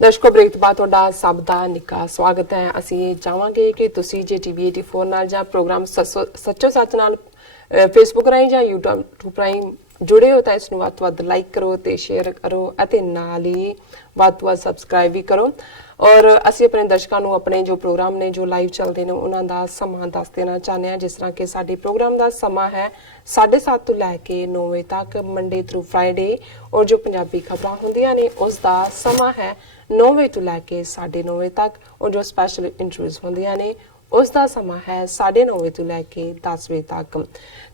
ਦਰਸ਼ਕੋ break ਤੋਂ ਬਾਅਦ ਤੁਹਾਡਾ ਸਭ ਦਾ ਨਿੱਘਾ ਸਵਾਗਤ ਹੈ। ਅਸੀਂ ਚਾਹਾਂਗੇ ਕਿ ਤੁਸੀਂ ਜੇ ਟੀਵੀ 84 ਨਾਲ ਜਾਂ ਪ੍ਰੋਗਰਾਮ ਸੱਚੋ ਸੱਚ ਨਾਲ ਫੇਸਬੁੱਕ ਰਾਹੀਂ ਜਾਂ YouTube ਰਾਹੀਂ जुड़े हो तो इस ਵੱਧ ਤੋਂ ਵੱਧ लाइक करो तो शेयर करो ਅਤੇ ਨਾਲ ਹੀ ਵੱਧ ਤੋਂ ਵੱਧ ਸਬਸਕ੍ਰਾਈਬ भी करो। और ਅਸੀਂ ਆਪਣੇ ਦਰਸ਼ਕਾਂ ਨੂੰ ਆਪਣੇ ਜੋ ਪ੍ਰੋਗਰਾਮ ਨੇ ਜੋ ਲਾਈਵ ਚੱਲਦੇ ਨੇ ਉਹਨਾਂ ਦਾ ਸਮਾਂ ਦੱਸ ਦੇਣਾ ਚਾਹੁੰਦੇ ਹਾਂ। ਜਿਸ ਤਰ੍ਹਾਂ ਕਿ ਸਾਡੇ ਪ੍ਰੋਗਰਾਮ ਦਾ ਸਮਾਂ ਹੈ 7:30 ਤੋਂ ਲੈ ਕੇ 9 ਵਜੇ ਤੱਕ ਮੰਡੇ ਥਰੂ ਫਰਾਈਡੇ। ਔਰ ਜੋ ਪੰਜਾਬੀ ਖਬਰਾਂ ਹੁੰਦੀਆਂ ਨੇ ਉਸ ਦਾ ਸਮਾਂ ਹੈ 9 ਵਜੇ ਤੋਂ ਲੈ ਕੇ 9:30 ਵਜੇ ਤੱਕ। और जो स्पैशल इंटरव्यूज ਹੁੰਦੀਆਂ ਨੇ ਉਸ ਦਾ ਸਮਾਂ ਹੈ 9:30 ਵਜੇ ਤੋਂ ਲੈ ਕੇ 10 ਵਜੇ ਤੱਕ।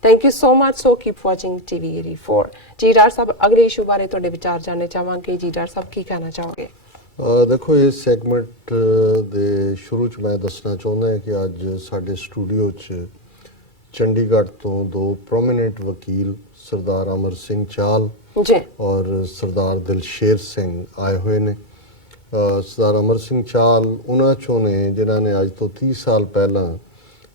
Thank you so much. So keep watching TV 84। ਜੀ ਡਾਕਟਰ ਸਾਹਿਬ, ਅਗਲੇ ਇਸ਼ੂ ਬਾਰੇ ਤੁਹਾਡੇ ਵਿਚਾਰ ਜਾਣਨੇ ਚਾਹਾਂਗੇ। ਜੀ ਡਾਕਟਰ ਸਾਹਿਬ, ਕੀ ਕਹਿਣਾ ਚਾਹੋਗੇ? ਦੇਖੋ, ਇਸ ਸੈਗਮੈਂਟ ਦੇ ਸ਼ੁਰੂ 'ਚ ਮੈਂ ਦੱਸਣਾ ਚਾਹੁੰਦਾ ਹਾਂ ਕਿ ਅੱਜ ਸਾਡੇ ਸਟੂਡੀਓ 'ਚ ਚੰਡੀਗੜ੍ਹ ਤੋਂ ਦੋ ਪ੍ਰੋਮੀਨੈਂਟ ਵਕੀਲ ਸਰਦਾਰ ਅਮਰ ਸਿੰਘ ਚਾਹਲ ਜੀ ਔਰ ਸਰਦਾਰ ਦਿਲਸ਼ੇਰ ਸਿੰਘ ਆਏ ਹੋਏ ਨੇ। ਸਰਦਾਰ ਅਮਰ ਸਿੰਘ ਚਾਹਲ ਉਹਨਾਂ 'ਚੋਂ ਨੇ ਜਿਨ੍ਹਾਂ ਨੇ ਅੱਜ ਤੋਂ 30 ਸਾਲ ਪਹਿਲਾਂ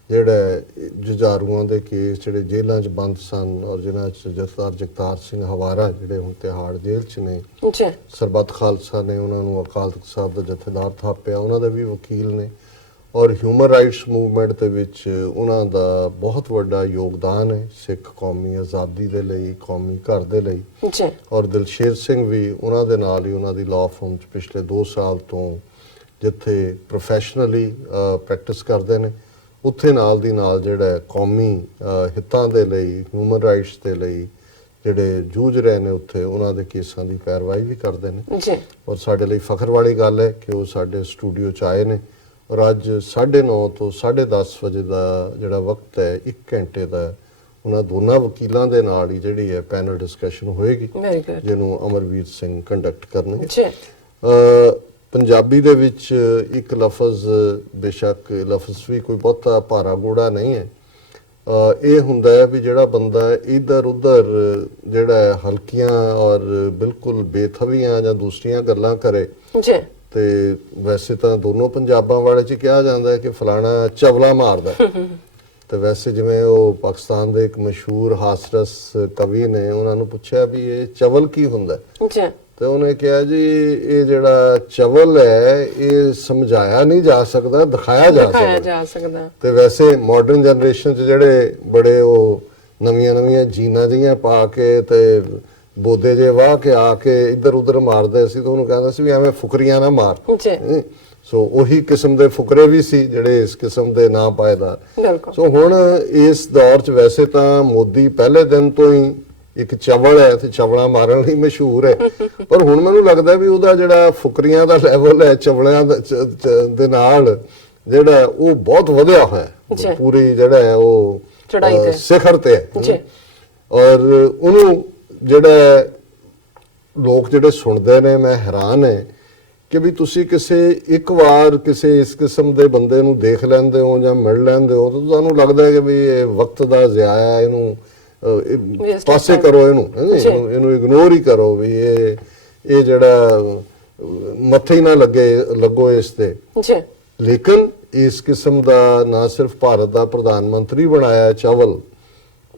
ਜਿਹੜਾ ਜੁਝਾਰੂਆਂ ਦੇ ਕੇਸ ਜਿਹੜੇ ਜੇਲ੍ਹਾਂ 'ਚ ਬੰਦ ਸਨ ਔਰ ਜਿਨ੍ਹਾਂ 'ਚ ਜਥੇਦਾਰ ਜਗਤਾਰ ਸਿੰਘ ਹਵਾਰਾ ਜਿਹੜੇ ਹੁਣ ਤਿਹਾੜ ਜੇਲ੍ਹ 'ਚ ਨੇ, ਸਰਬੱਤ ਖਾਲਸਾ ਨੇ ਉਹਨਾਂ ਨੂੰ ਅਕਾਲ ਤਖ਼ਤ ਸਾਹਿਬ ਦਾ ਜਥੇਦਾਰ ਥਾਪਿਆ, ਉਹਨਾਂ ਦੇ ਵੀ ਵਕੀਲ ਨੇ। ਔਰ ਹਿਊਮਨ ਰਾਈਟਸ ਮੂਵਮੈਂਟ ਦੇ ਵਿੱਚ ਉਹਨਾਂ ਦਾ ਬਹੁਤ ਵੱਡਾ ਯੋਗਦਾਨ ਹੈ ਸਿੱਖ ਕੌਮੀ ਆਜ਼ਾਦੀ ਦੇ ਲਈ, ਕੌਮੀ ਘਰ ਦੇ ਲਈ। ਔਰ ਦਿਲਸ਼ੇਰ ਸਿੰਘ ਵੀ ਉਹਨਾਂ ਦੇ ਨਾਲ ਹੀ ਉਹਨਾਂ ਦੀ ਲਾਅ ਫਰਮ 'ਚ ਪਿਛਲੇ 2 ਸਾਲ ਤੋਂ ਜਿੱਥੇ ਪ੍ਰੋਫੈਸ਼ਨਲੀ ਪ੍ਰੈਕਟਿਸ ਕਰਦੇ ਨੇ, ਉੱਥੇ ਨਾਲ ਦੀ ਨਾਲ ਜਿਹੜਾ ਕੌਮੀ ਹਿੱਤਾਂ ਦੇ ਲਈ, ਹਿਊਮਨ ਰਾਈਟਸ ਦੇ ਲਈ ਜਿਹੜੇ ਜੂਝ ਰਹੇ ਨੇ ਉੱਥੇ ਉਹਨਾਂ ਦੇ ਕੇਸਾਂ ਦੀ ਪੈਰਵਾਈ ਵੀ ਕਰਦੇ ਨੇ। ਔਰ ਸਾਡੇ ਲਈ ਫਖਰ ਵਾਲੀ ਗੱਲ ਹੈ ਕਿ ਉਹ ਸਾਡੇ ਸਟੂਡੀਓ 'ਚ ਆਏ ਨੇ। ਔਰ ਅੱਜ 9:30 ਤੋਂ 10:30 ਵਜੇ ਦਾ ਜਿਹੜਾ ਵਕਤ ਹੈ, 1 ਘੰਟੇ ਦਾ, ਉਹਨਾਂ ਦੋਨਾਂ ਵਕੀਲਾਂ ਦੇ ਨਾਲ ਹੀ ਜਿਹੜੀ ਹੈ ਪੈਨਲ ਡਿਸਕਸ਼ਨ ਹੋਏਗੀ ਜਿਹਨੂੰ ਅਮਰਵੀਰ ਸਿੰਘ ਕੰਡਕਟ ਕਰਨਗੇ। ਪੰਜਾਬੀ ਦੇ ਵਿੱਚ ਇੱਕ ਲਫ਼ਜ਼, ਬੇਸ਼ੱਕ ਲਫ਼ਜ਼ ਵੀ ਕੋਈ ਬਹੁਤਾ ਭਾਰਾ ਗੂੜਾ ਨਹੀਂ ਹੈ, ਇਹ ਹੁੰਦਾ ਹੈ ਵੀ ਜਿਹੜਾ ਬੰਦਾ ਇੱਧਰ ਉੱਧਰ ਜਿਹੜਾ ਹਲਕੀਆਂ ਔਰ ਬਿਲਕੁਲ ਬੇਥਵੀਆਂ ਜਾਂ ਦੂਸਰੀਆਂ ਗੱਲਾਂ ਕਰੇ, ਤੇ ਵੈਸੇ ਤਾਂ ਦੋਨੋਂ ਪੰਜਾਬਾਂ ਵਾਲੇ 'ਚ ਕਿਹਾ ਜਾਂਦਾ ਹੈ ਕਿ ਫਲਾਣਾ ਚਵਲਾ ਮਾਰਦਾ, ਤੇ ਵੈਸੇ ਜਿਵੇਂ ਉਹ ਪਾਕਿਸਤਾਨ ਦੇ ਇੱਕ ਮਸ਼ਹੂਰ ਹਾਸਰਸ ਕਵੀ ਨੇ, ਉਹਨਾਂ ਨੂੰ ਪੁੱਛਿਆ ਵੀ ਇਹ ਚਵਲ ਕੀ ਹੁੰਦਾ, ਤੇ ਉਹਨੇ ਕਿਹਾ ਜੀ ਇਹ ਜਿਹੜਾ ਚਵਲ ਹੈ ਇਹ ਸਮਝਾਇਆ ਨਹੀਂ ਜਾ ਸਕਦਾ, ਦਿਖਾਇਆ ਜਾ ਸਕਦਾ। ਤੇ ਵੈਸੇ ਮਾਡਰਨ ਜਨਰੇਸ਼ਨ 'ਚ ਜਿਹੜੇ ਬੜੇ ਉਹ ਨਵੀਆਂ ਜੀਨਾਂ ਜਿਹੀਆਂ ਪਾ ਕੇ ਤੇ ਬੋਦੇ ਜੇ ਵਾਹ ਕੇ ਆ ਕੇ ਇੱਧਰ ਉੱਧਰ ਮਾਰਦੇ ਸੀ, ਤਾਂ ਉਹਨੂੰ ਕਹਿੰਦਾ ਸੀ ਵੀ ਐਵੇਂ ਫੁਕਰੀਆਂ ਨਾ ਮਾਰ। ਸੋ ਉਹੀ ਕਿਸਮ ਦੇ ਫੁਕਰੇ ਵੀ ਸੀ ਜਿਹੜੇ ਇਸ ਕਿਸਮ ਦੇ ਨਾ ਪਾਏਦਾਰ। ਸੋ ਹੁਣ ਇਸ ਦੌਰ 'ਚ ਵੈਸੇ ਤਾਂ ਮੋਦੀ ਪਹਿਲੇ ਦਿਨ ਤੋਂ ਹੀ ਇੱਕ ਚਵਲ ਹੈ ਤੇ ਚਵਲਾਂ ਮਾਰਨ ਲਈ ਮਸ਼ਹੂਰ ਹੈ, ਪਰ ਹੁਣ ਮੈਨੂੰ ਲੱਗਦਾ ਵੀ ਉਹਦਾ ਜਿਹੜਾ ਫੁਕਰੀਆਂ ਦਾ ਲੈਵਲ ਹੈ ਚਵਲਿਆਂ ਦੇ ਨਾਲ ਜਿਹੜਾ ਉਹ ਬਹੁਤ ਵਧਿਆ ਹੋਇਆ, ਪੂਰੀ ਜਿਹੜਾ ਹੈ ਉਹ ਸਿਖਰ ਤੇ ਹੈ। ਔਰ ਉਹਨੂੰ ਜਿਹੜਾ ਲੋਕ ਜਿਹੜੇ ਸੁਣਦੇ ਨੇ, ਮੈਂ ਹੈਰਾਨ ਹੈ ਕਿ ਵੀ ਤੁਸੀਂ ਇੱਕ ਵਾਰ ਕਿਸੇ ਇਸ ਕਿਸਮ ਦੇ ਬੰਦੇ ਨੂੰ ਦੇਖ ਲੈਂਦੇ ਹੋ ਜਾਂ ਮਿਲ ਲੈਂਦੇ ਹੋ ਤਾਂ ਤੁਹਾਨੂੰ ਲੱਗਦਾ ਹੈ ਕਿ ਵੀ ਇਹ ਵਕਤ ਦਾ ਜ਼ਾਇਆ ਹੈ, ਇਹਨੂੰ ਪਾਸੇ ਕਰੋ, ਇਹਨੂੰ ਇਗਨੋਰ ਹੀ ਕਰੋ, ਵੀ ਇਹ ਜਿਹੜਾ ਮੱਥੇ ਹੀ ਨਾ ਲੱਗੋ ਇਸ ਤੇ। ਲੇਕਿਨ ਇਸ ਕਿਸਮ ਦਾ ਨਾ ਸਿਰਫ ਭਾਰਤ ਦਾ ਪ੍ਰਧਾਨ ਮੰਤਰੀ ਬਣਾਇਆ ਚਾਵਲ,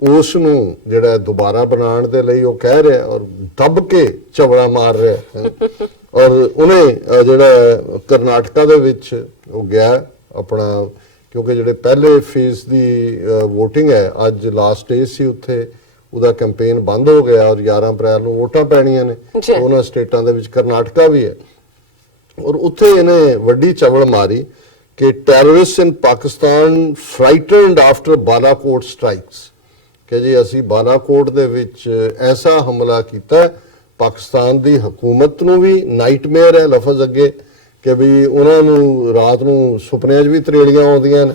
ਉਸ ਨੂੰ ਜਿਹੜਾ ਦੁਬਾਰਾ ਬਣਾਉਣ ਦੇ ਲਈ ਉਹ ਕਹਿ ਰਿਹਾ ਔਰ ਦੱਬ ਕੇ ਚਵਲਾ ਮਾਰ ਰਿਹਾ। ਔਰ ਉਹਨੇ ਜਿਹੜਾ ਕਰਨਾਟਕਾ ਦੇ ਵਿੱਚ ਉਹ ਗਿਆ ਆਪਣਾ, ਕਿਉਂਕਿ ਜਿਹੜੇ ਪਹਿਲੇ ਫੇਜ਼ ਦੀ ਵੋਟਿੰਗ ਹੈ, ਅੱਜ ਲਾਸਟ ਡੇ ਸੀ, ਉੱਥੇ ਉਹਦਾ ਕੈਂਪੇਨ ਬੰਦ ਹੋ ਗਿਆ ਔਰ 11 ਅਪ੍ਰੈਲ ਨੂੰ ਵੋਟਾਂ ਪੈਣੀਆਂ ਨੇ ਉਹਨਾਂ ਸਟੇਟਾਂ ਦੇ ਵਿੱਚ, ਕਰਨਾਟਕਾ ਵੀ ਹੈ। ਔਰ ਉੱਥੇ ਇਹਨੇ ਵੱਡੀ ਚਵਲ ਮਾਰੀ ਕਿ ਟੈਰਰਿਸਟ ਇਨ ਪਾਕਿਸਤਾਨ ਫਰਾਈਟਨਡ ਆਫਟਰ ਬਾਲਾਕੋਟ ਸਟ੍ਰਾਈਕਸ, ਕਿ ਜੀ ਅਸੀਂ ਬਾਲਾਕੋਟ ਦੇ ਵਿੱਚ ਐਸਾ ਹਮਲਾ ਕੀਤਾ, ਪਾਕਿਸਤਾਨ ਦੀ ਹਕੂਮਤ ਨੂੰ ਵੀ ਨਾਈਟਮੇਅਰ ਹੈ ਲਫ਼ਜ਼ ਅੱਗੇ ਕਿ ਵੀ ਉਹਨਾਂ ਨੂੰ ਰਾਤ ਨੂੰ ਸੁਪਨਿਆਂ 'ਚ ਵੀ ਤਰੇੜੀਆਂ ਆਉਂਦੀਆਂ ਨੇ,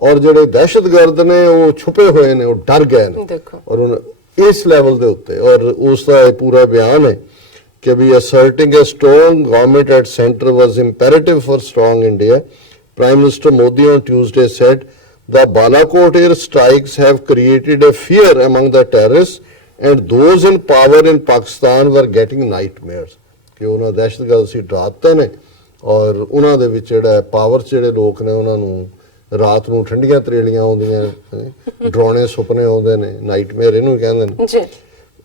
ਔਰ ਜਿਹੜੇ ਦਹਿਸ਼ਤਗਰਦ ਨੇ ਉਹ ਛੁਪੇ ਹੋਏ ਨੇ, ਉਹ ਡਰ ਗਏ ਨੇ। ਔਰ ਇਸ ਲੈਵਲ ਦੇ ਉੱਤੇ ਔਰ ਉਸ ਦਾ ਇਹ ਪੂਰਾ ਬਿਆਨ ਹੈ ਕਿ ਵੀ asserting a strong government at centre was imperative for strong India. Prime minister Modi on Tuesday said the Balakot air strikes have created a fear among the terrorists and those in power in Pakistan were getting nightmares, ਕਿ ਉਹਨਾਂ ਦਹਿਸ਼ਤਗਰਦ ਸੀ ਡਰਾਤੇ ਨੇ ਔਰ ਉਹਨਾਂ ਦੇ ਵਿੱਚ ਜਿਹੜਾ power 'ਚ ਜਿਹੜੇ ਲੋਕ ਨੇ ਉਹਨਾਂ ਨੂੰ ਰਾਤ ਨੂੰ ਠੰਡੀਆਂ ਤਰੇੜੀਆਂ ਆਉਂਦੀਆਂ, ਡਰਾਉਣੇ ਸੁਪਨੇ ਆਉਂਦੇ ਨੇ, ਨਾਈਟਮੇਅਰ ਇਹਨੂੰ ਕਹਿੰਦੇ ਨੇ।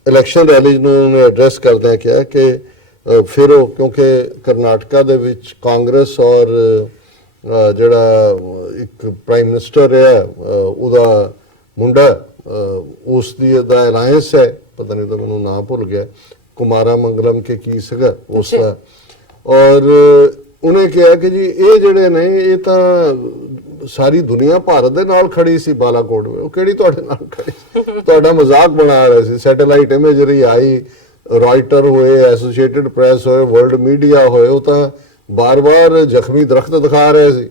ਇਲੈਕਸ਼ਨ ਰੈਲੀ ਨੂੰ ਉਹਨੇ ਐਡਰੈਸ ਕਰਦਿਆਂ ਕਿਹਾ ਕਿ ਫਿਰ ਉਹ ਕਿਉਂਕਿ ਕਰਨਾਟਕਾ ਦੇ ਵਿੱਚ ਕਾਂਗਰਸ ਔਰ ਜਿਹੜਾ ਇੱਕ ਪ੍ਰਾਈਮ ਮਿਨਿਸਟਰ ਹੈ ਉਹਦਾ ਮੁੰਡਾ ਉਸ ਦੀ ਦਾ ਅਲਾਈਅੰਸ ਹੈ, ਪਤਾ ਨਹੀਂ ਤਾਂ ਮੈਨੂੰ ਨਾਮ ਭੁੱਲ ਗਿਆ, ਕੁਮਾਰਾ ਮੰਗਲਮ ਕੇ ਕੀ ਸੀਗਾ ਉਸ ਦਾ। ਔਰ ਉਹਨੇ ਕਿਹਾ ਕਿ ਜੀ ਇਹ ਜਿਹੜੇ ਨੇ ਇਹ ਤਾਂ ਸਾਰੀ ਦੁਨੀਆ ਭਾਰਤ ਦੇ ਨਾਲ ਖੜੀ ਸੀ ਬਾਲਾਕੋਟ ਵਿੱਚ, ਉਹ ਕਿਹੜੀ ਤੁਹਾਡੇ ਨਾਲ ਖੜੀ ਸੀ? ਤੁਹਾਡਾ ਮਜ਼ਾਕ ਬਣਾ ਰਹੇ ਸੀ। ਸੈਟੇਲਾਈਟ ਇਮੇਜਰੀ ਆਈ, ਰॉयटर ਹੋਏ, ਐਸੋਸੀਏਟਿਡ ਪ੍ਰੈਸ ਹੋਏ, ਵਰਲਡ ਮੀਡੀਆ ਹੋਏ, ਉਹ ਤਾਂ ਬਾਰ-ਬਾਰ ਜ਼ਖਮੀ ਦਰਖਤ ਦਿਖਾ ਰਹੇ ਸੀ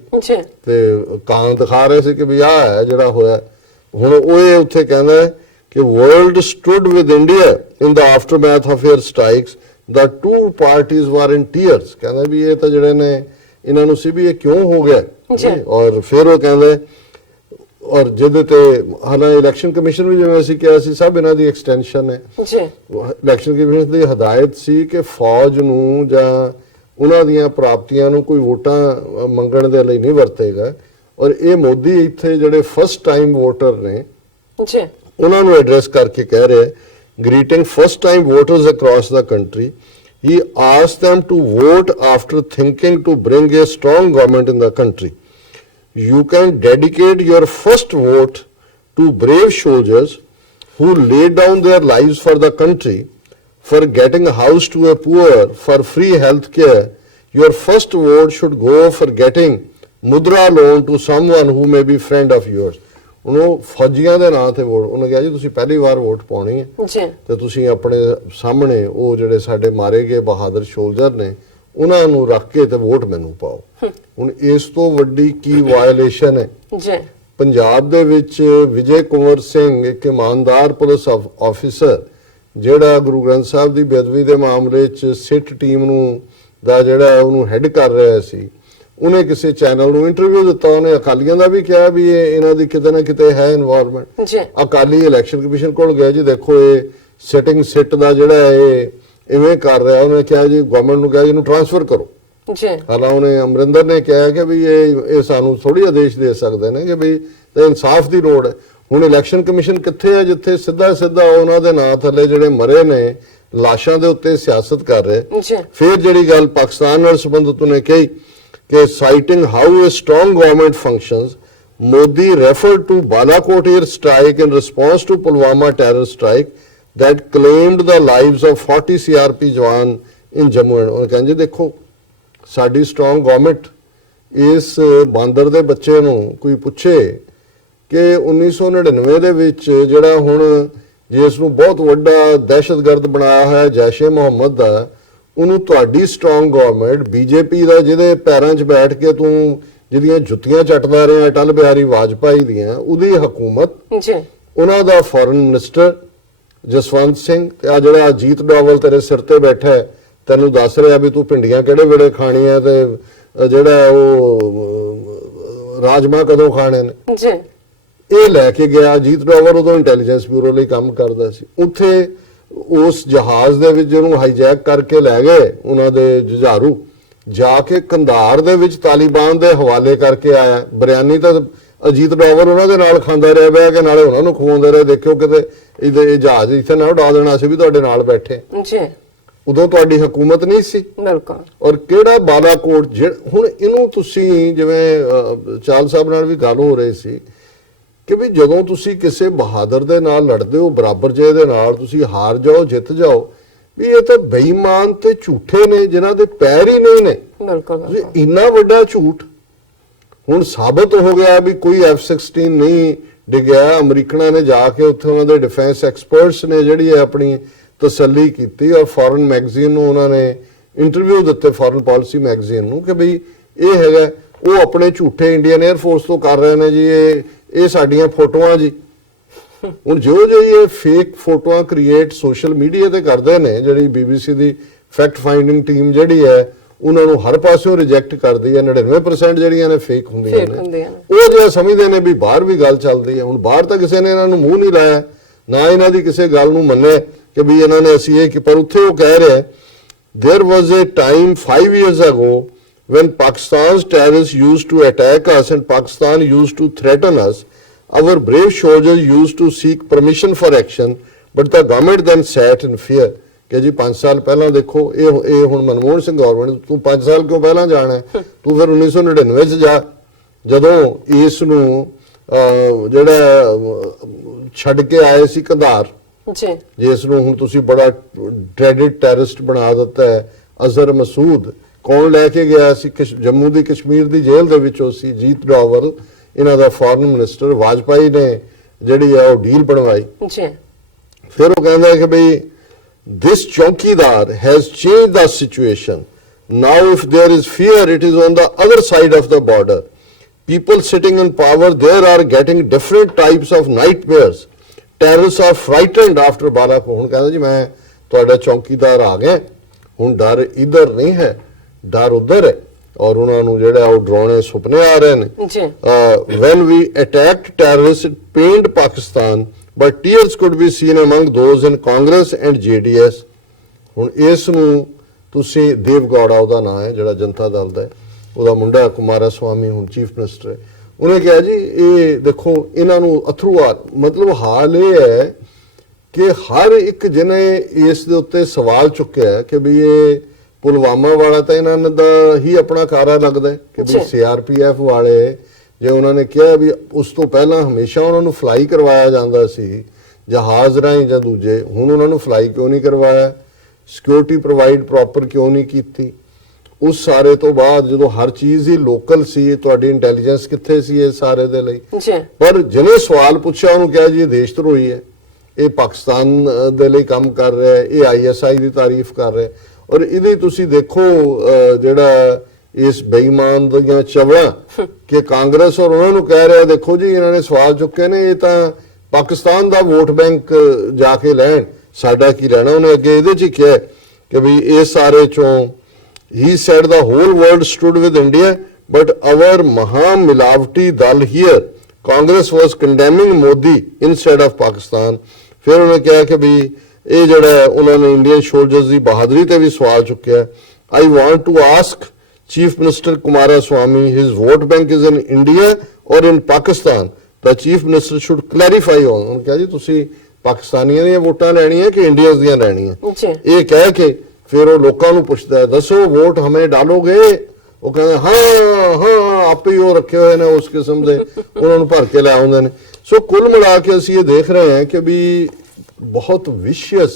ਤੇ ਕਾਂ ਦਿਖਾ ਰਹੇ ਸੀ ਕਿ ਵੀ ਆਹ ਹੈ ਜਿਹੜਾ ਹੋਇਆ। ਹੁਣ ਉਹ ਇਹ ਉੱਥੇ ਕਹਿੰਦਾ ਕਿ world stood with India in the aftermath of air strikes, the two parties were in tears। ਕਹਿੰਦਾ ਵੀ ਇਹ ਤਾਂ ਜਿਹੜੇ ਨੇ ਇਹਨਾਂ ਨੂੰ ਸੀ ਵੀ ਇਹ ਕਿਉਂ ਹੋ ਗਿਆ। ਔਰ ਫਿਰ ਉਹ ਕਹਿੰਦੇ ਔਰ ਜਿਹਦੇ ਤੇ ਹਾਲਾਂ ਇਲੈਕਸ਼ਨ ਕਮਿਸ਼ਨ ਵੀ ਜਿਵੇਂ ਅਸੀਂ ਕਿਹਾ ਸੀ ਸਭ ਇਹਨਾਂ ਦੀ ਐਕਸਟੈਂਸ਼ਨ ਹੈ। ਇਲੈਕਸ਼ਨ ਕਮਿਸ਼ਨ ਦੀ ਹਦਾਇਤ ਸੀ ਕਿ ਫੌਜ ਨੂੰ ਜਾਂ ਉਹਨਾਂ ਦੀਆਂ ਪ੍ਰਾਪਤੀਆਂ ਨੂੰ ਕੋਈ ਵੋਟਾਂ ਮੰਗਣ ਦੇ ਲਈ ਨਹੀਂ ਵਰਤੇਗਾ। ਔਰ ਇਹ ਮੋਦੀ ਇੱਥੇ ਜਿਹੜੇ ਫਸਟ ਟਾਈਮ ਵੋਟਰ ਨੇ ਉਹਨਾਂ ਨੂੰ ਐਡਰੈਸ ਕਰਕੇ ਕਹਿ ਰਿਹਾ greeting first time voters across the country, he asked them to vote after thinking to bring a strong government in the country. You can dedicate your first vote to brave soldiers who laid down their lives for the country, for getting a house to a poor, for free health care. Your first vote should go for getting mudra loan to someone who may be friend of yours. ਉਹਨੂੰ ਫੌਜੀਆਂ ਦੇ ਨਾਂ ਤੇ vote, ਉਹਨੇ ਕਿਹਾ ਜੀ ਤੁਸੀਂ ਪਹਿਲੀ ਵਾਰ ਵੋਟ ਪਾਉਣੀ ਹੈ ਤੇ ਤੁਸੀਂ ਆਪਣੇ ਸਾਹਮਣੇ ਉਹ ਜਿਹੜੇ ਸਾਡੇ ਮਾਰੇ ਗਏ ਬਹਾਦਰ ਸੋਲਜਰ ਨੇ ਉਹਨਾਂ ਨੂੰ ਰੱਖ ਕੇ ਤੇ ਵੋਟ ਮੈਨੂੰ ਪਾਓ। ਹੁਣ ਇਸ ਤੋਂ ਵੱਡੀ ਕੀ ਵਾਇਓਲੇਸ਼ਨ ਹੈ? ਪੰਜਾਬ ਦੇ ਵਿੱਚ ਵਿਜੇ ਕੁੰਵਰ ਸਿੰਘ ਇੱਕ ਇਮਾਨਦਾਰ ਪੁਲਿਸ ਆਫੀਸਰ ਜਿਹੜਾ ਗੁਰੂ ਗ੍ਰੰਥ ਸਾਹਿਬ ਦੀ ਬੇਅਦਬੀ ਦੇ ਮਾਮਲੇ 'ਚ ਸਿੱਟ ਟੀਮ ਨੂੰ ਦਾ ਜਿਹੜਾ ਉਹਨੂੰ ਹੈੱਡ ਕਰ ਰਿਹਾ ਸੀ, ਉਹਨੇ ਕਿਸੇ ਚੈਨਲ ਨੂੰ ਇੰਟਰਵਿਊ ਦਿੱਤਾ। ਉਹਨੇ ਅਕਾਲੀਆਂ ਦਾ ਵੀ ਕਿਹਾ ਵੀ ਇਹ ਇਹਨਾਂ ਦੀ ਕਿਤੇ ਨਾ ਕਿਤੇ ਹੈ ਇਨਵੋਲਵਮੈਂਟ। ਅਕਾਲੀ ਇਲੈਕਸ਼ਨ ਕਮਿਸ਼ਨ ਕੋਲ ਗਏ ਜੀ ਦੇਖੋ ਇਹ ਸਿਟਿੰਗ ਸਿੱਟ ਦਾ ਜਿਹੜਾ ਇਹ ਇਵੇਂ ਕਰ ਰਿਹਾ। ਉਹਨੇ ਕਿਹਾ ਜੀ ਗਵਰਨਮੈਂਟ ਨੂੰ ਕਿਹਾ ਇਹਨੂੰ ਟ੍ਰਾਂਸਫਰ ਕਰੋ। ਹਾਲਾਂ ਉਹਨੇ ਅਮਰਿੰਦਰ ਨੇ ਕਿਹਾ ਕਿ ਵੀ ਇਹ ਸਾਨੂੰ ਥੋੜੀ ਆਦੇਸ਼ ਦੇ ਸਕਦੇ ਨੇ ਕਿ ਵੀ ਤੇ ਇਨਸਾਫ ਦੀ ਲੋੜ ਹੈ। ਹੁਣ ਇਲੈਕਸ਼ਨ ਕਮਿਸ਼ਨ ਕਿੱਥੇ ਹੈ ਜਿੱਥੇ ਸਿੱਧਾ ਉਹਨਾਂ ਦੇ ਨਾਂ ਥੱਲੇ ਜਿਹੜੇ ਮਰੇ ਨੇ ਲਾਸ਼ਾਂ ਦੇ ਉੱਤੇ ਸਿਆਸਤ ਕਰ ਰਹੇ। ਫਿਰ ਜਿਹੜੀ ਗੱਲ ਪਾਕਿਸਤਾਨ ਨਾਲ ਸੰਬੰਧਿਤ ਉਹਨੇ ਕਹੀ ਕਿ citing how a strong government functions, Modi referred to Balakot air strike in response to Pulwama terror strike that claimed the lives of 40 CRP ਜਵਾਨ in Jammu and ਉਹ ਕਹਿੰਦੇ ਦੇਖੋ ਸਾਡੀ strong government ਇਸ ਬਾਂਦਰ ਦੇ ਬੱਚੇ ਨੂੰ ਕੋਈ ਪੁੱਛੇ ਕਿ 1999 ਦੇ ਵਿੱਚ ਜਿਹੜਾ ਹੁਣ ਜਿਸ ਨੂੰ ਬਹੁਤ ਵੱਡਾ ਦਹਿਸ਼ਤਗਰਦ ਬਣਾਇਆ ਹੈ ਜੈਸ਼ ਏ ਮੁਹੰਮਦ ਦਾ, ਉਹਨੂੰ ਤੁਹਾਡੀ ਸਟਰੋਂਗ ਗਵਰਨਮੈਂਟ ਬੀਜੇਪੀ ਦਾ ਜਿਹਦੇ ਪੈਰਾਂ 'ਚ ਬੈਠ ਕੇ ਤੂੰ ਜਿਹਦੀਆਂ ਜੁੱਤੀਆਂ ਚੱਟਦਾ ਰਿਹਾ ਅਟਲ ਬਿਹਾਰੀ ਵਾਜਪਾਈ ਦੀਆਂ, ਉਹਦੀ ਹਕੂਮਤ ਉਹਨਾਂ ਦਾ ਫੋਰਨ ਮਿਨਿਸਟਰ ਜਸਵੰਤ ਸਿੰਘ ਤੇ ਆ ਜਿਹੜਾ ਅਜੀਤ ਡੋਵਲ ਤੇਰੇ ਸਿਰ ਤੇ ਬੈਠਾ ਹੈ ਤੈਨੂੰ ਦੱਸ ਰਿਹਾ ਵੀ ਤੂੰ ਭਿੰਡੀਆਂ ਕਿਹੜੇ ਵੇਲੇ ਖਾਣੀਆਂ ਤੇ ਜਿਹੜਾ ਉਹ ਰਾਜਮਾ ਕਦੋਂ ਖਾਣੇ ਨੇ, ਇਹ ਲੈ ਕੇ ਗਿਆ। ਅਜੀਤ ਡੋਵਲ ਉਦੋਂ ਇੰਟੈਲੀਜੈਂਸ ਬਿਊਰੋ ਲਈ ਕੰਮ ਕਰਦਾ ਸੀ। ਉੱਥੇ ਉਸ ਜਹਾਜ਼ ਦੇ ਵਿੱਚ ਜਿਹਨੂੰ ਹਾਈਜੈਕ ਕਰਕੇ ਲੈ ਗਏ ਉਹਨਾਂ ਦੇ ਜੁਝਾਰੂ, ਜਾ ਕੇ ਕੰਧਾਰ ਦੇ ਵਿੱਚ ਤਾਲਿਬਾਨ ਦੇ ਹਵਾਲੇ ਕਰਕੇ ਆਇਆ। ਬਿਰਿਆਨੀ ਤਾਂ ਅਜੀਤ ਡੋਵਲ ਉਹਨਾਂ ਦੇ ਨਾਲ ਖਾਂਦਾ ਰਿਹਾ ਬਹਿ ਕੇ, ਨਾਲੇ ਉਹਨਾਂ ਨੂੰ ਖਵਾਉਂਦੇ ਰਹੇ। ਦੇਖਿਓ ਕਿਤੇ ਇਹ ਜਹਾਜ਼ ਇੱਥੇ ਨਾ ਉਡਾ ਦੇਣਾ, ਅਸੀਂ ਵੀ ਤੁਹਾਡੇ ਨਾਲ ਬੈਠੇ। ਉਦੋਂ ਤੁਹਾਡੀ ਹਕੂਮਤ ਨਹੀਂ ਸੀ। ਬਿਲਕੁਲ। ਔਰ ਕਿਹੜਾ ਬਾਲਾਕੋਟ ਹੁਣ ਇਹਨੂੰ ਤੁਸੀਂ ਜਿਵੇਂ ਚਾਲ ਸਾਹਿਬ ਨਾਲ ਵੀ ਗੱਲ ਹੋ ਰਹੀ ਸੀ ਕਿ ਵੀ ਜਦੋਂ ਤੁਸੀਂ ਕਿਸੇ ਬਹਾਦਰ ਦੇ ਨਾਲ ਲੜਦੇ ਹੋ ਬਰਾਬਰ ਜੇ ਦੇ ਨਾਲ, ਤੁਸੀਂ ਹਾਰ ਜਾਓ ਜਿੱਤ ਜਾਓ, ਵੀ ਇਹ ਤਾਂ ਬੇਈਮਾਨ ਤੇ ਝੂਠੇ ਨੇ ਜਿਨ੍ਹਾਂ ਦੇ ਪੈਰ ਹੀ ਨਹੀਂ ਨੇ। ਬਿਲਕੁਲ। ਇੰਨਾ ਵੱਡਾ ਝੂਠ ਹੁਣ ਸਾਬਤ ਹੋ ਗਿਆ ਵੀ ਕੋਈ F-16 ਨਹੀਂ ਡਿੱਗਿਆ। ਅਮਰੀਕਨਾਂ ਨੇ ਜਾ ਕੇ ਉੱਥੇ ਉਹਨਾਂ ਦੇ ਡਿਫੈਂਸ ਐਕਸਪਰਟਸ ਨੇ ਜਿਹੜੀ ਹੈ ਆਪਣੀ ਤਸੱਲੀ ਕੀਤੀ ਔਰ ਫੋਰਨ ਮੈਗਜ਼ੀਨ ਨੂੰ ਉਹਨਾਂ ਨੇ ਇੰਟਰਵਿਊ ਦਿੱਤੇ, ਫੋਰਨ ਪਾਲਿਸੀ ਮੈਗਜ਼ੀਨ ਨੂੰ, ਕਿ ਬਈ ਇਹ ਹੈਗਾ ਉਹ ਆਪਣੇ ਝੂਠੇ ਇੰਡੀਅਨ 에ਅਰ ਫੋਰਸ ਤੋਂ ਕਰ ਰਹੇ ਨੇ ਜੀ ਇਹ ਸਾਡੀਆਂ ਫੋਟੋਆਂ ਜੀ। ਹੁਣ ਜੋ ਇਹ ਫੇਕ ਫੋਟੋਆਂ ਕ੍ਰੀਏਟ ਸੋਸ਼ਲ ਮੀਡੀਆ ਤੇ ਕਰਦੇ ਨੇ, ਜਿਹੜੀ BBC ਦੀ ਫੈਕਟ ਫਾਈਂਡਿੰਗ ਟੀਮ ਜਿਹੜੀ ਹੈ ਉਹਨਾਂ ਨੂੰ ਹਰ ਪਾਸਿਓਂ ਰਿਜੈਕਟ ਕਰਦੀ ਹੈ। 99% ਜਿਹੜੀਆਂ ਨੇ ਫੇਕ ਹੁੰਦੀਆਂ ਨੇ। ਉਹ ਜਿਹੜਾ ਸਮਝਦੇ ਨੇ ਵੀ ਬਾਹਰ ਵੀ ਗੱਲ ਚੱਲਦੀ ਹੈ। ਹੁਣ ਬਾਹਰ ਤਾਂ ਕਿਸੇ ਨੇ ਇਹਨਾਂ ਨੂੰ ਮੂੰਹ ਨਹੀਂ ਲਾਇਆ, ਨਾ ਇਹਨਾਂ ਦੀ ਕਿਸੇ ਗੱਲ ਨੂੰ ਮੰਨੇ ਕਿ ਵੀ ਇਹਨਾਂ ਨੇ ਅਸੀਂ ਇਹ ਕਿ, ਪਰ ਉੱਥੇ ਉਹ ਕਹਿ ਰਿਹਾ there was a time 5 years ago when Pakistan's terrorists used to attack us and Pakistan used to threaten us. Our brave soldiers used to seek permission for action, but the government then sat in fear. ਕਿ ਜੀ 5 ਸਾਲ ਪਹਿਲਾਂ ਦੇਖੋ ਇਹ ਹੁਣ Manmohan Singh government, ਤੂੰ 5 ਸਾਲ ਕਿਉਂ ਪਹਿਲਾਂ ਜਾਣਾ ਹੈ? ਤੂੰ ਫਿਰ 1999 ਚ ਜਾ, ਜਦੋਂ ਇਸ ਨੂੰ ਜਿਹੜਾ ਛੱਡ ਕੇ ਆਏ ਸੀ ਕੰਧਾਰ ਜੀ, ਜਿਸ ਨੂੰ ਹੁਣ ਤੁਸੀਂ ਬੜਾ ਡ੍ਰੈਡਡ ਟੈਰਰਿਸਟ ਬਣਾ ਦਿੱਤਾ ਹੈ, ਅਜ਼ਹਰ ਮਸੂਦ ਕੌਣ ਲੈ ਕੇ ਗਿਆ ਸੀ? ਜੰਮੂ ਦੀ ਕਸ਼ਮੀਰ ਦੀ ਜੇਲ੍ਹ ਦੇ ਵਿੱਚੋਂ ਸੀ ਜੀਤ ਡੋਵਲ, ਇਹਨਾਂ ਦਾ ਫੋਰਨ ਮਿਨਿਸਟਰ। ਵਾਜਪਾਈ ਨੇ ਜਿਹੜੀ ਹੈ ਉਹ ਡੀਲ ਬਣਵਾਈ। ਜੀ, ਫਿਰ ਉਹ ਕਹਿੰਦਾ ਕਿ ਬਈ this chowkidar has changed the situation. Now if there is fear, it is on the other side of the border. People sitting in power there are getting different types of nightmares. Terrorists are frightened after Balakot. ਹੁਣ ਕਹਿੰਦਾ ਜੀ ਮੈਂ ਤੁਹਾਡਾ ਚੌਕੀਦਾਰ ਆ ਗਿਆ, ਹੁਣ ਡਰ ਇੱਧਰ ਨਹੀਂ ਹੈ, ਡਰ ਉੱਧਰ ਹੈ, ਔਰ ਉਹਨਾਂ ਨੂੰ ਜਿਹੜਾ ਉਹ ਡਰਾਉਣੇ ਸੁਪਨੇ ਆ ਰਹੇ ਨੇ। ਜੀ, when we attacked terrorists, it pained Pakistan, but tears could be seen among those in Congress and JDS. ਹੁਣ ਇਸ ਨੂੰ ਤੁਸੀਂ ਦੇਵਗੌੜਾ ਉਹਦਾ ਨਾਂ ਹੈ ਜਿਹੜਾ ਜਨਤਾ ਦਲ ਦਾ ਹੈ, ਉਹਦਾ ਮੁੰਡਾ ਕੁਮਾਰਾ ਸਵਾਮੀ ਹੁਣ ਚੀਫ ਮਿਨਿਸਟਰ ਹੈ, ਉਹਨੇ ਕਿਹਾ ਜੀ ਇਹ ਦੇਖੋ ਇਹਨਾਂ ਨੂੰ ਅਥਰੂ ਆ, ਮਤਲਬ ਹਾਲ ਇਹ ਹੈ ਕਿ ਹਰ ਇੱਕ ਜਿਹਨੇ ਇਸ ਦੇ ਉੱਤੇ ਸਵਾਲ ਚੁੱਕਿਆ ਹੈ ਕਿ ਵੀ ਇਹ ਪੁਲਵਾਮਾ ਵਾਲਾ ਤਾਂ ਇਹਨਾਂ ਦਾ ਹੀ ਆਪਣਾ ਕਾਰਾ ਲੱਗਦਾ ਹੈ ਕਿ ਵੀ CRPF ਵਾਲੇ, ਜੇ ਉਹਨਾਂ ਨੇ ਕਿਹਾ ਵੀ ਉਸ ਤੋਂ ਪਹਿਲਾਂ ਹਮੇਸ਼ਾ ਉਹਨਾਂ ਨੂੰ ਫਲਾਈ ਕਰਵਾਇਆ ਜਾਂਦਾ ਸੀ ਜਹਾਜ਼ ਰਾਹੀਂ ਜਾਂ ਦੂਜੇ, ਹੁਣ ਉਹਨਾਂ ਨੂੰ ਫਲਾਈ ਕਿਉਂ ਨਹੀਂ ਕਰਵਾਇਆ? ਸਿਕਿਉਰਿਟੀ ਪ੍ਰੋਵਾਈਡ ਪ੍ਰੋਪਰ ਕਿਉਂ ਨਹੀਂ ਕੀਤੀ? ਉਸ ਸਾਰੇ ਤੋਂ ਬਾਅਦ ਜਦੋਂ ਹਰ ਚੀਜ਼ ਹੀ ਲੋਕਲ ਸੀ, ਤੁਹਾਡੀ ਇੰਟੈਲੀਜੈਂਸ ਕਿੱਥੇ ਸੀ ਇਹ ਸਾਰੇ ਦੇ ਲਈ? ਪਰ ਜਿਹਨੇ ਸਵਾਲ ਪੁੱਛਿਆ ਉਹਨੂੰ ਕਿਹਾ ਜੀ ਇਹ ਦੇਸ਼ ਧਰੋਹੀ ਹੈ, ਇਹ ਪਾਕਿਸਤਾਨ ਦੇ ਲਈ ਕੰਮ ਕਰ ਰਿਹਾ ਹੈ, ਇਹ ISI ਦੀ ਤਾਰੀਫ ਕਰ ਰਿਹਾ। ਔਰ ਇਹਦੇ ਤੁਸੀਂ ਦੇਖੋ ਜਿਹੜਾ ਇਸ ਬੇਈਮਾਨ ਦੀਆਂ ਚਵਲਾਂ ਕਿ ਕਾਂਗਰਸ ਔਰ ਉਹਨਾਂ ਨੂੰ ਕਹਿ ਰਿਹਾ ਦੇਖੋ ਜੀ ਇਹਨਾਂ ਨੇ ਸਵਾਲ ਚੁੱਕੇ ਨੇ, ਇਹ ਤਾਂ ਪਾਕਿਸਤਾਨ ਦਾ ਵੋਟ ਬੈਂਕ ਜਾ ਕੇ ਲੈਣ, ਸਾਡਾ ਕੀ ਰਹਿਣਾ। ਉਹਨੇ ਅੱਗੇ ਇਹਦੇ 'ਚ ਕਿਹਾ ਕਿ ਵੀ ਇਹ ਸਾਰੇ ਚੋਂ he said the whole world stood with India but our ਮਹਾ ਮਿਲਾਵਟੀ Dal here Congress was condemning Modi instead of Pakistan। ਫਿਰ ਉਹਨੇ ਕਿਹਾ ਕਿ ਵੀ ਇਹ ਜਿਹੜਾ ਉਹਨਾਂ ਨੇ ਇੰਡੀਅਨ ਸੋਲਜਰਸ ਦੀ ਬਹਾਦਰੀ ਤੇ ਵੀ ਸਵਾਲ ਚੁੱਕਿਆ। I want to ask Chief Minister Kumaraswamy, his vote bank is in India or in Pakistan? The Chief Minister should clarify on। ਉਹਨੇ ਕਿਹਾ ਜੀ ਤੁਸੀਂ ਪਾਕਿਸਤਾਨੀਆਂ ਦੀਆਂ ਵੋਟਾਂ ਲੈਣੀਆਂ ਕਿ ਇੰਡੀਅਨਸ ਦੀਆਂ ਲੈਣੀਆਂ? ਇਹ ਕਹਿ ਕੇ ਫਿਰ ਉਹ ਲੋਕਾਂ ਨੂੰ ਪੁੱਛਦਾ ਹੈ ਦੱਸੋ ਵੋਟ ਹਮੇ ਡਾਲੋਗੇ? ਉਹ ਕਹਿੰਦੇ ਹਾਂ ਹਾਂ ਆਪੇ ਹੀ ਉਹ ਰੱਖੇ ਹੋਏ ਨੇ ਉਸ ਕਿਸਮ ਦੇ, ਉਹਨਾਂ ਨੂੰ ਭਰ ਕੇ ਲੈ ਆਉਂਦੇ ਨੇ। ਸੋ ਕੁੱਲ ਮਿਲਾ ਕੇ ਅਸੀਂ ਇਹ ਦੇਖ ਰਹੇ ਹਾਂ ਕਿ ਵੀ ਬਹੁਤ ਵਿਸ਼ੀਅਸ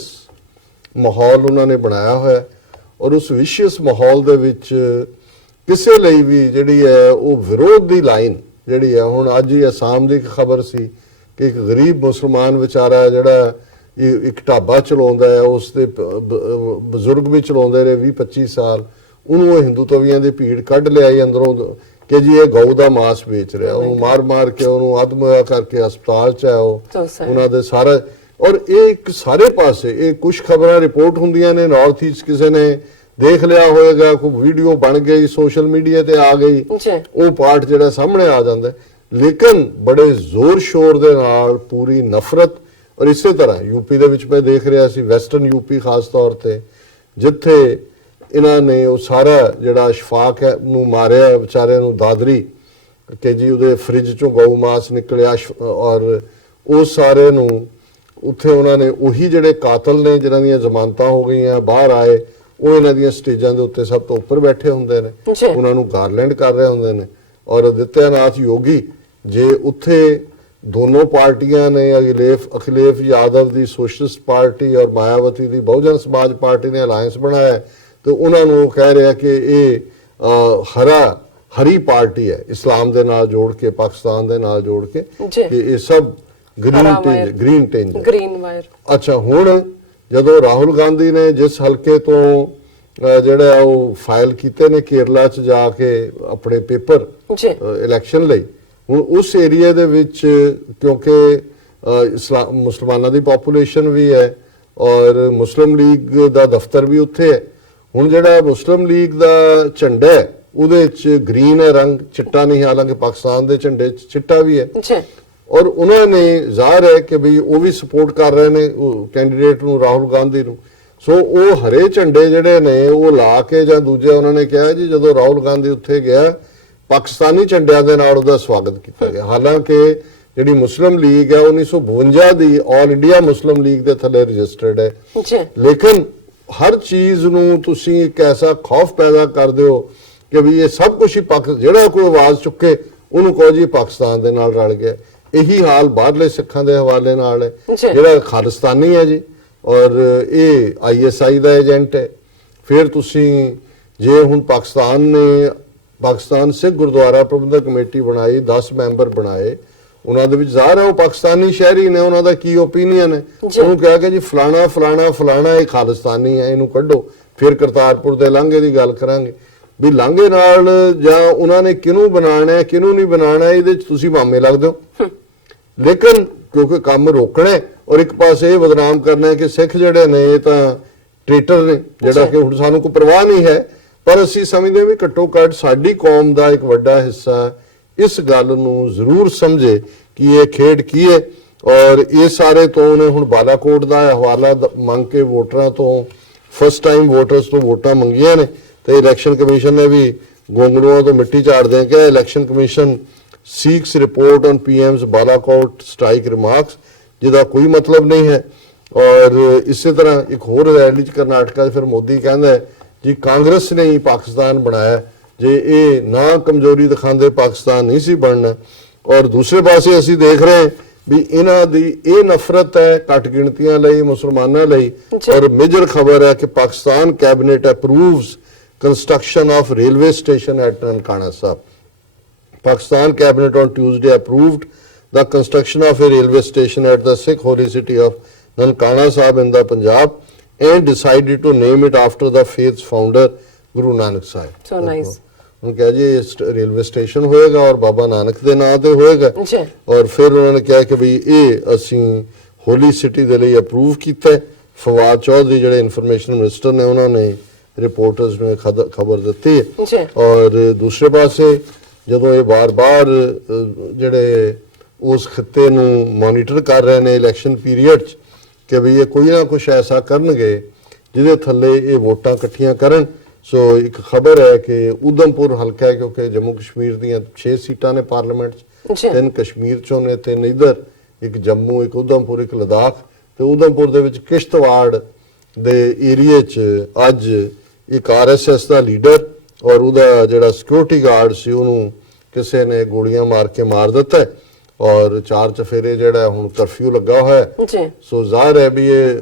ਮਾਹੌਲ ਉਹਨਾਂ ਨੇ ਬਣਾਇਆ ਹੋਇਆ, ਔਰ ਉਸ ਵਿਸ਼ੀਅਸ ਮਾਹੌਲ ਦੇ ਵਿੱਚ ਕਿਸੇ ਲਈ ਵੀ ਜਿਹੜੀ ਹੈ ਉਹ ਵਿਰੋਧ ਦੀ ਲਾਈਨ ਜਿਹੜੀ ਹੈ। ਹੁਣ ਅੱਜ ਹੀ ਅਸਾਮ ਦੀ ਇੱਕ ਖਬਰ ਸੀ ਕਿ ਇੱਕ ਗਰੀਬ ਮੁਸਲਮਾਨ ਵਿਚਾਰਾ ਜਿਹੜਾ ਇੱਕ ਢਾਬਾ ਚਲਾਉਂਦਾ ਹੈ, ਉਸ ਦੇ ਬਜ਼ੁਰਗ ਵੀ ਚਲਾਉਂਦੇ ਰਹੇ 20-25 ਸਾਲ, ਉਹਨੂੰ ਹਿੰਦੂਤਵੀਆਂ ਦੀ ਭੀੜ ਕੱਢ ਲਿਆਈ ਅੰਦਰੋਂ ਕਿ ਜੀ ਇਹ ਗਊ ਦਾ ਮਾਸ ਵੇਚ ਰਿਹਾ, ਉਹਨੂੰ ਮਾਰ ਕੇ ਉਹਨੂੰ ਅਧਮੋਇਆ ਕਰਕੇ ਹਸਪਤਾਲ 'ਚ ਹੈ ਉਹ ਉਹਨਾਂ ਦੇ ਸਾਰਾ। ਔਰ ਇਹ ਇੱਕ ਸਾਰੇ ਪਾਸੇ ਇਹ ਕੁਝ ਖਬਰਾਂ ਰਿਪੋਰਟ ਹੁੰਦੀਆਂ ਨੇ ਨਾਰਥ ਈਸਟ, ਕਿਸੇ ਨੇ ਦੇਖ ਲਿਆ ਹੋਏਗਾ, ਕੋਈ ਵੀਡੀਓ ਬਣ ਗਈ ਸੋਸ਼ਲ ਮੀਡੀਆ ਤੇ ਆ ਗਈ, ਉਹ ਪਾਰਟ ਜਿਹੜਾ ਸਾਹਮਣੇ ਆ ਜਾਂਦਾ। ਲੇਕਿਨ ਬੜੇ ਜ਼ੋਰ ਸ਼ੋਰ ਦੇ ਨਾਲ ਪੂਰੀ ਨਫ਼ਰਤ। ਔਰ ਇਸੇ ਤਰ੍ਹਾਂ ਯੂਪੀ ਦੇ ਵਿੱਚ ਮੈਂ ਦੇਖ ਰਿਹਾ ਸੀ, ਵੈਸਟਰਨ ਯੂਪੀ ਖਾਸ ਤੌਰ ਤੇ, ਜਿੱਥੇ ਇਹਨਾਂ ਨੇ ਉਹ ਸਾਰਾ ਜਿਹੜਾ ਅਸ਼ਫਾਕ ਹੈ ਨੂੰ ਮਾਰਿਆ ਵਿਚਾਰੇ ਨੂੰ, ਦਾਦਰੀ ਕਿ ਜੀ ਉਹਦੇ ਫ੍ਰਿਜ ਚੋਂ ਗਊ ਮਾਸ ਨਿਕਲਿਆ, ਔਰ ਉਹ ਸਾਰੇ ਨੂੰ ਉੱਥੇ ਉਹਨਾਂ ਨੇ ਉਹੀ ਜਿਹੜੇ ਕਾਤਲ ਨੇ ਜਿਨ੍ਹਾਂ ਦੀਆਂ ਜ਼ਮਾਨਤਾਂ ਹੋ ਗਈਆਂ ਬਾਹਰ ਆਏ, ਉਹ ਇਹਨਾਂ ਦੀਆਂ ਸਟੇਜਾਂ ਦੇ ਉੱਤੇ ਸਭ ਤੋਂ ਉੱਪਰ ਬੈਠੇ ਹੁੰਦੇ ਨੇ, ਉਹਨਾਂ ਨੂੰ ਗਾਰਲੈਂਡ ਕਰ ਰਹੇ ਹੁੰਦੇ ਨੇ। ਔਰ ਆਦਿੱਤਿਆਨਾਥ ਯੋਗੀ ਜੇ ਉੱਥੇ ਦੋਨੋਂ ਪਾਰਟੀਆਂ ਨੇ, ਅਖਿਲੇਸ਼ ਯਾਦਵ ਦੀ ਸੋਸ਼ਲਿਸਟ ਪਾਰਟੀ ਔਰ ਮਾਇਆਵਤੀ ਦੀ ਬਹੁਜਨ ਸਮਾਜ ਪਾਰਟੀ ਨੇ ਅਲਾਇੰਸ ਬਣਾਇਆ, ਤੇ ਉਹਨਾਂ ਨੂੰ ਕਹਿ ਰਿਹਾ ਕਿ ਇਹ ਹਰੀ ਪਾਰਟੀ ਹੈ, ਇਸਲਾਮ ਦੇ ਨਾਲ ਜੋੜ ਕੇ, ਪਾਕਿਸਤਾਨ ਦੇ ਨਾਲ ਜੋੜ ਕੇ, ਕਿ ਇਹ ਸਭ ਗ੍ਰੀਨ ਵਾਇਰ। ਅੱਛਾ, ਹੁਣ ਜਦੋਂ ਰਾਹੁਲ ਗਾਂਧੀ ਨੇ ਜਿਸ ਹਲਕੇ ਤੋਂ ਜਿਹੜਾ ਉਹ ਫਾਈਲ ਕੀਤੇ ਨੇ ਕੇਰਲਾ 'ਚ ਜਾ ਕੇ ਆਪਣੇ ਪੇਪਰ ਇਲੈਕਸ਼ਨ ਲਈ, ਹੁਣ ਉਸ ਏਰੀਆ ਦੇ ਵਿੱਚ ਕਿਉਂਕਿ ਮੁਸਲਮਾਨਾਂ ਦੀ ਪੋਪੂਲੇਸ਼ਨ ਵੀ ਹੈ ਔਰ ਮੁਸਲਿਮ ਲੀਗ ਦਾ ਦਫ਼ਤਰ ਵੀ ਉੱਥੇ ਹੈ, ਹੁਣ ਜਿਹੜਾ ਮੁਸਲਿਮ ਲੀਗ ਦਾ ਝੰਡਾ ਹੈ ਉਹਦੇ 'ਚ ਗ੍ਰੀਨ ਹੈ ਰੰਗ, ਚਿੱਟਾ ਨਹੀਂ, ਹਾਲਾਂਕਿ ਪਾਕਿਸਤਾਨ ਦੇ ਝੰਡੇ 'ਚ ਚਿੱਟਾ ਵੀ ਹੈ। ਔਰ ਉਹਨਾਂ ਨੇ ਜ਼ਾਹਰ ਹੈ ਕਿ ਵੀ ਉਹ ਵੀ ਸਪੋਰਟ ਕਰ ਰਹੇ ਨੇ ਕੈਂਡੀਡੇਟ ਨੂੰ, ਰਾਹੁਲ ਗਾਂਧੀ ਨੂੰ। ਸੋ ਉਹ ਹਰੇ ਝੰਡੇ ਜਿਹੜੇ ਨੇ ਉਹ ਲਾ ਕੇ ਜਾਂ ਦੂਜੇ, ਉਹਨਾਂ ਨੇ ਕਿਹਾ ਜੀ ਜਦੋਂ ਰਾਹੁਲ ਗਾਂਧੀ ਉੱਥੇ ਗਿਆ ਪਾਕਿਸਤਾਨੀ ਝੰਡਿਆਂ ਦੇ ਨਾਲ ਉਹਦਾ ਸਵਾਗਤ ਕੀਤਾ ਗਿਆ। ਹਾਲਾਂਕਿ ਜਿਹੜੀ ਮੁਸਲਿਮ ਲੀਗ ਹੈ 1952 ਦੀ ਆਲ ਇੰਡੀਆ ਮੁਸਲਿਮ ਲੀਗ ਦੇ ਥੱਲੇ ਰਜਿਸਟਰਡ ਹੈ, ਲੇਕਿਨ ਹਰ ਚੀਜ਼ ਨੂੰ ਤੁਸੀਂ ਇੱਕ ਐਸਾ ਖੌਫ ਪੈਦਾ ਕਰ ਦਿਓ ਕਿ ਵੀ ਇਹ ਸਭ ਕੁਝ ਹੀ ਜਿਹੜਾ ਕੋਈ ਆਵਾਜ਼ ਚੁੱਕੇ ਉਹਨੂੰ ਕਹੋ ਜੀ ਪਾਕਿਸਤਾਨ ਦੇ ਨਾਲ ਰਲ ਗਿਆ। ਇਹੀ ਹਾਲ ਬਾਹਰਲੇ ਸਿੱਖਾਂ ਦੇ ਹਵਾਲੇ ਨਾਲ ਹੈ, ਜਿਹੜਾ ਖਾਲਿਸਤਾਨੀ ਹੈ ਜੀ ਔਰ ਇਹ ISI ਦਾ ਏਜੰਟ ਹੈ। ਫਿਰ ਤੁਸੀਂ ਜੇ ਹੁਣ ਪਾਕਿਸਤਾਨ ਨੇ ਪਾਕਿਸਤਾਨ ਸਿੱਖ ਗੁਰਦੁਆਰਾ ਪ੍ਰਬੰਧਕ ਕਮੇਟੀ ਬਣਾਈ, 10 ਮੈਂਬਰ ਬਣਾਏ, ਉਹਨਾਂ ਦੇ ਵਿੱਚ ਜ਼ਾਹਰ ਹੈ ਉਹ ਪਾਕਿਸਤਾਨੀ ਸ਼ਹਿਰੀ ਨੇ, ਉਹਨਾਂ ਦਾ ਕੀ ਓਪੀਨੀਅਨ ਹੈ, ਉਹਨੂੰ ਕਹਿ ਕੇ ਜੀ ਫਲਾਣਾ ਫਲਾਣਾ ਫਲਾਣਾ ਇਹ ਖਾਲਿਸਤਾਨੀ ਹੈ, ਇਹਨੂੰ ਕੱਢੋ। ਫਿਰ ਕਰਤਾਰਪੁਰ ਦੇ ਲਾਂਘੇ ਦੀ ਗੱਲ ਕਰਾਂਗੇ ਵੀ ਲਾਂਘੇ ਨਾਲ ਜਾਂ ਉਹਨਾਂ ਨੇ ਕਿਹਨੂੰ ਬਣਾਉਣਾ ਹੈ ਕਿਹਨੂੰ ਨਹੀਂ ਬਣਾਉਣਾ, ਇਹਦੇ 'ਚ ਤੁਸੀਂ ਮਾਮੇ ਲੱਗਦੇ ਹੋ। ਲੇਕਿਨ ਕਿਉਂਕਿ ਕੰਮ ਰੋਕਣਾ ਹੈ ਔਰ ਇੱਕ ਪਾਸੇ ਇਹ ਬਦਨਾਮ ਕਰਨਾ ਹੈ ਕਿ ਸਿੱਖ ਜਿਹੜੇ ਨੇ ਇਹ ਤਾਂ ਟ੍ਰੇਟਰ ਨੇ, ਜਿਹੜਾ ਕਿ ਹੁਣ ਸਾਨੂੰ ਕੋਈ ਪਰਵਾਹ ਨਹੀਂ ਹੈ, ਪਰ ਅਸੀਂ ਸਮਝਦੇ ਵੀ ਘੱਟੋ ਘੱਟ ਸਾਡੀ ਕੌਮ ਦਾ ਇੱਕ ਵੱਡਾ ਹਿੱਸਾ ਇਸ ਗੱਲ ਨੂੰ ਜ਼ਰੂਰ ਸਮਝੇ ਕਿ ਇਹ ਖੇਡ ਕੀ ਹੈ। ਔਰ ਇਹ ਸਾਰੇ ਤੋਂ ਉਹਨੇ ਹੁਣ ਬਾਲਾਕੋਟ ਦਾ ਹਵਾਲਾ ਮੰਗ ਕੇ ਵੋਟਰਾਂ ਤੋਂ ਫਸਟ ਟਾਈਮ ਵੋਟਰਸ ਤੋਂ ਵੋਟਾਂ ਮੰਗੀਆਂ ਨੇ ਤੇ ਇਲੈਕਸ਼ਨ ਕਮਿਸ਼ਨ ਨੇ ਵੀ ਗੋਂਗਲੂਆਂ ਤੋਂ ਮਿੱਟੀ ਝਾੜਦੇ ਕਿ election commission six report on PM's Balakot strike remarks, ਜਿਹਦਾ ਕੋਈ ਮਤਲਬ ਨਹੀਂ ਹੈ। ਔਰ ਇਸੇ ਤਰ੍ਹਾਂ ਇੱਕ ਹੋਰ ਰੈਲੀ ਚ ਕਰਨਾਟਕਾ 'ਚ ਫਿਰ ਮੋਦੀ ਕਹਿੰਦਾ ਜੀ ਕਾਂਗਰਸ ਨੇ ਹੀ ਪਾਕਿਸਤਾਨ ਬਣਾਇਆ, ਜੇ ਇਹ ਨਾ ਕਮਜ਼ੋਰੀ ਦਿਖਾਉਂਦੇ ਪਾਕਿਸਤਾਨ ਨਹੀਂ ਸੀ ਬਣਨਾ। ਔਰ ਦੂਸਰੇ ਪਾਸੇ ਅਸੀਂ ਦੇਖ ਰਹੇ ਹਾਂ ਵੀ ਇਹਨਾਂ ਦੀ ਇਹ ਨਫ਼ਰਤ ਹੈ ਘੱਟ ਗਿਣਤੀਆਂ ਲਈ, ਮੁਸਲਮਾਨਾਂ ਲਈ। ਔਰ ਮੇਜਰ ਖਬਰ ਹੈ ਕਿ Pakistan cabinet approves construction of railway station at Nankana Sahib. Pakistan cabinet on Tuesday approved the construction of a railway station at the Sikh holy city of Nankana Sahib in the Punjab and decided to name it after the faith's founder Guru Nanak Sahib. So nice. उन्होंने कहा जी ये railway station होएगा और बाबा नानक के नाम ते होएगा। और फिर उन्होंने कहा कि भाई ये असी होली सिटी दे लिए अप्रूव किया है। फवाद चौधरी ਜਿਹੜੇ ਇਨਫੋਰਮੇਸ਼ਨ ਮਿਨਿਸਟਰ ਨੇ ਉਹਨਾਂ ਨੇ ਰਿਪੋਰਟਰਸ ਨੂੰ ਖਬਰ ਦਿੱਤੀ ਹੈ। ਔਰ ਦੂਸਰੇ ਪਾਸੇ ਜਦੋਂ ਇਹ ਬਾਰ-ਬਾਰ ਜਿਹੜੇ ਉਸ ਖਿੱਤੇ ਨੂੰ ਮੋਨੀਟਰ ਕਰ ਰਹੇ ਨੇ ਇਲੈਕਸ਼ਨ ਪੀਰੀਅਡ 'ਚ ਕਿ ਵੀ ਇਹ ਕੋਈ ਨਾ ਕੁਝ ਐਸਾ ਕਰਨਗੇ ਜਿਹਦੇ ਥੱਲੇ ਇਹ ਵੋਟਾਂ ਇਕੱਠੀਆਂ ਕਰਨ। ਸੋ ਇੱਕ ਖਬਰ ਹੈ ਕਿ ਉਦਮਪੁਰ ਹਲਕਾ ਹੈ ਕਿਉਂਕਿ ਜੰਮੂ ਕਸ਼ਮੀਰ ਦੀਆਂ 6 ਸੀਟਾਂ ਨੇ ਪਾਰਲੀਮੈਂਟ 'ਚ, 3 ਕਸ਼ਮੀਰ 'ਚੋਂ ਨੇ, 3 ਇੱਧਰ, ਇੱਕ ਜੰਮੂ, ਇੱਕ ਉਦਮਪੁਰ, ਇੱਕ ਲਦਾਖ। ਤੇ ਉਦਮਪੁਰ ਦੇ ਵਿੱਚ ਕਿਸ਼ਤਵਾੜ ਦੇ ਏਰੀਏ 'ਚ ਅੱਜ ਇੱਕ RSS ਦਾ ਲੀਡਰ ਔਰ ਉਹਦਾ ਜਿਹੜਾ ਸਿਕਿਉਰਿਟੀ ਗਾਰਡ ਸੀ ਉਹਨੂੰ ਕਿਸੇ ਨੇ ਗੋਲੀਆਂ ਮਾਰ ਕੇ ਮਾਰ ਦਿੱਤਾ ਔਰ 4 ਚਫੇਰੇ ਜਿਹੜਾ ਹੁਣ ਕਰਫਿਊ ਲੱਗਾ ਹੋਇਆ ਹੈ। ਸੋ ਜ਼ਾਹਰ ਹੈ ਵੀ ਇਹ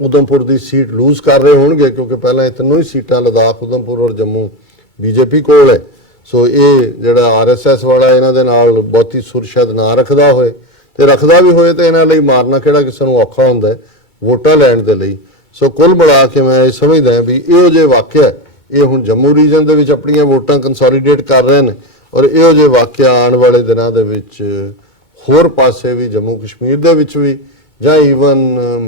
ਉਦਮਪੁਰ ਦੀ ਸੀਟ ਲੂਜ਼ ਕਰ ਰਹੇ ਹੋਣਗੇ ਕਿਉਂਕਿ ਪਹਿਲਾਂ ਇਹ ਤਿੰਨੋਂ ਹੀ ਸੀਟਾਂ ਲਦਾਖ, ਉਦਮਪੁਰ ਔਰ ਜੰਮੂ BJP ਕੋਲ ਹੈ। ਸੋ ਇਹ ਜਿਹੜਾ RSS ਵਾਲਾ ਇਹਨਾਂ ਦੇ ਨਾਲ ਬਹੁਤੀ ਸੁਰ ਸ਼ਾਇਦ ਨਾ ਰੱਖਦਾ ਹੋਏ, ਤੇ ਰੱਖਦਾ ਵੀ ਹੋਏ ਤੇ ਇਹਨਾਂ ਲਈ ਮਾਰਨਾ ਕਿਹੜਾ ਕਿਸੇ ਨੂੰ ਔਖਾ ਹੁੰਦਾ ਵੋਟਾਂ ਲੈਣ ਦੇ ਲਈ। ਸੋ ਕੁੱਲ ਮਿਲਾ ਕੇ ਮੈਂ ਇਹ ਸਮਝਦਾ ਵੀ ਇਹੋ ਜਿਹੇ ਵਾਕਿਆ ਇਹ ਹੁਣ ਜੰਮੂ ਰੀਜਨ ਦੇ ਵਿੱਚ ਆਪਣੀਆਂ ਵੋਟਾਂ ਕੰਸੋਲੀਡੇਟ ਕਰ ਰਹੇ ਨੇ ਔਰ ਇਹੋ ਜਿਹੇ ਵਾਕਿਆ ਆਉਣ ਵਾਲੇ ਦਿਨਾਂ ਦੇ ਵਿੱਚ ਹੋਰ ਪਾਸੇ ਵੀ ਜੰਮੂ ਕਸ਼ਮੀਰ ਦੇ ਵਿੱਚ ਵੀ ਜਾਂ ਈਵਨ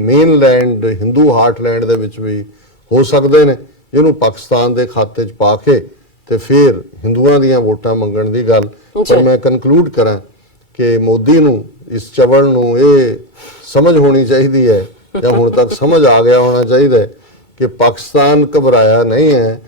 ਮੇਨਲੈਂਡ ਹਿੰਦੂ ਹਾਰਟਲੈਂਡ ਦੇ ਵਿੱਚ ਵੀ ਹੋ ਸਕਦੇ ਨੇ, ਜਿਹਨੂੰ ਪਾਕਿਸਤਾਨ ਦੇ ਖਾਤੇ 'ਚ ਪਾ ਕੇ ਤੇ ਫਿਰ ਹਿੰਦੂਆਂ ਦੀਆਂ ਵੋਟਾਂ ਮੰਗਣ ਦੀ ਗੱਲ। ਪਰ ਮੈਂ ਕਨਕਲੂਡ ਕਰਾਂ ਕਿ ਮੋਦੀ ਨੂੰ ਇਸ ਚਵਲ ਨੂੰ ਇਹ ਸਮਝ ਹੋਣੀ ਚਾਹੀਦੀ ਹੈ ਜਾਂ ਹੁਣ ਤੱਕ ਸਮਝ ਆ ਗਿਆ ਹੋਣਾ ਚਾਹੀਦਾ ਹੈ ਕਿ ਪਾਕਿਸਤਾਨ ਘਬਰਾਇਆ ਨਹੀਂ ਹੈ,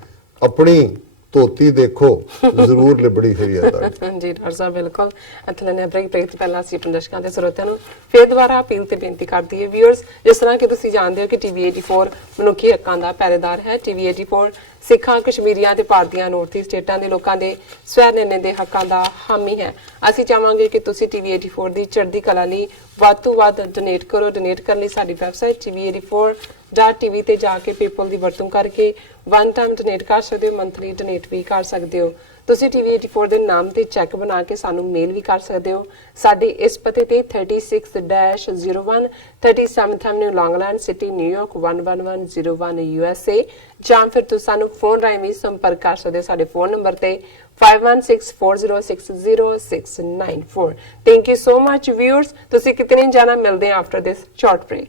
ਆਪਣੀ ਧੋਤੀ ਦੇਖੋ ਜ਼ਰੂਰ ਲਿਬੜੀ ਹੋਈ ਹੈ ਤੁਹਾਡੀ। ਜੀ ਡਾਕਟਰ ਸਾਹਿਬ ਬਿਲਕੁਲ। ਇੱਥੇ ਲੈਣੇ ਬ੍ਰੇਕ ਤੋਂ ਪਹਿਲਾਂ ਅਸੀਂ ਆਪਣੇ ਦਰਸ਼ਕਾਂ ਤੇ ਸਰੋਤਿਆਂ ਨੂੰ ਫਿਰ ਦੁਬਾਰਾ ਅਪੀਲ ਤੇ ਬੇਨਤੀ ਕਰਦੀ ਹੈ ਵਿਊਅਰਸ, ਜਿਸ ਤਰ੍ਹਾਂ ਕਿ ਤੁਸੀਂ ਜਾਣਦੇ ਹੋ ਕਿ TV84 ਮਨੁੱਖੀ ਹੱਕਾਂ ਦਾ ਪਹਿਰੇਦਾਰ ਹੈ। TV84 ਸਿੱਖਾਂ, ਕਸ਼ਮੀਰੀਆਂ ਤੇ ਭਾਰਤੀਆਂ ਨੌਰਥ ਈਸਟ ਸਟੇਟਾਂ ਦੇ ਲੋਕਾਂ ਦੇ ਸਵੈ ਨਿਰਣੇ ਦੇ ਹੱਕਾਂ ਦਾ ਹਾਮੀ ਹੈ। ਅਸੀਂ ਚਾਹਾਂਗੇ ਕਿ ਤੁਸੀਂ TV84 ਦੀ ਚੜ੍ਹਦੀ ਕਲਾ ਲਈ ਵੱਧ ਤੋਂ ਵੱਧ ਡੋਨੇਟ ਕਰੋ। ਡੋਨੇਟ ਕਰਨ ਲਈ ਸਾਡੀ ਵੈਬਸਾਈਟ TV84.tv ਤੇ ਜਾ ਕੇ PayPal ਦੀ ਵਰਤੋਂ ਕਰਕੇ ਵਨ ਟਾਈਮ ਡੋਨੇਟ ਕਰ ਸਕਦੇ ਹੋ, ਮੰਥਲੀ ਡੋਨੇਟ ਵੀ ਕਰ ਸਕਦੇ ਹੋ। ਤੁਸੀਂ TV84 ਦੇ ਨਾਮ ਤੇ ਚੈੱਕ ਬਣਾ ਕੇ ਸਾਨੂੰ ਮੇਲ ਵੀ ਕਰ ਸਕਦੇ ਹੋ। ਸਾਡੇ ਇਸ ਪਤੇ ਤੇ 36-01 37th Avenue, Long Island City, New York 11101 USA, ਜਾਂ ਫਿਰ ਤੁਸੀਂ ਸਾਨੂੰ ਫੋਨ ਰਾਹੀਂ ਵੀ ਸੰਪਰਕ ਕਰ ਸਕਦੇ ਹੋ ਸਾਡੇ ਫੋਨ ਨੰਬਰ ਤੇ 5164060694। Thank you so much viewers. ਤੁਸੀਂ ਕਿਤੇ ਨਹੀਂ ਜਾਣਾ, ਮਿਲਦੇ ਹਾਂ ਆਫਟਰ ਦਿਸ ਸ਼ਾਰਟ ਬ੍ਰੇਕ।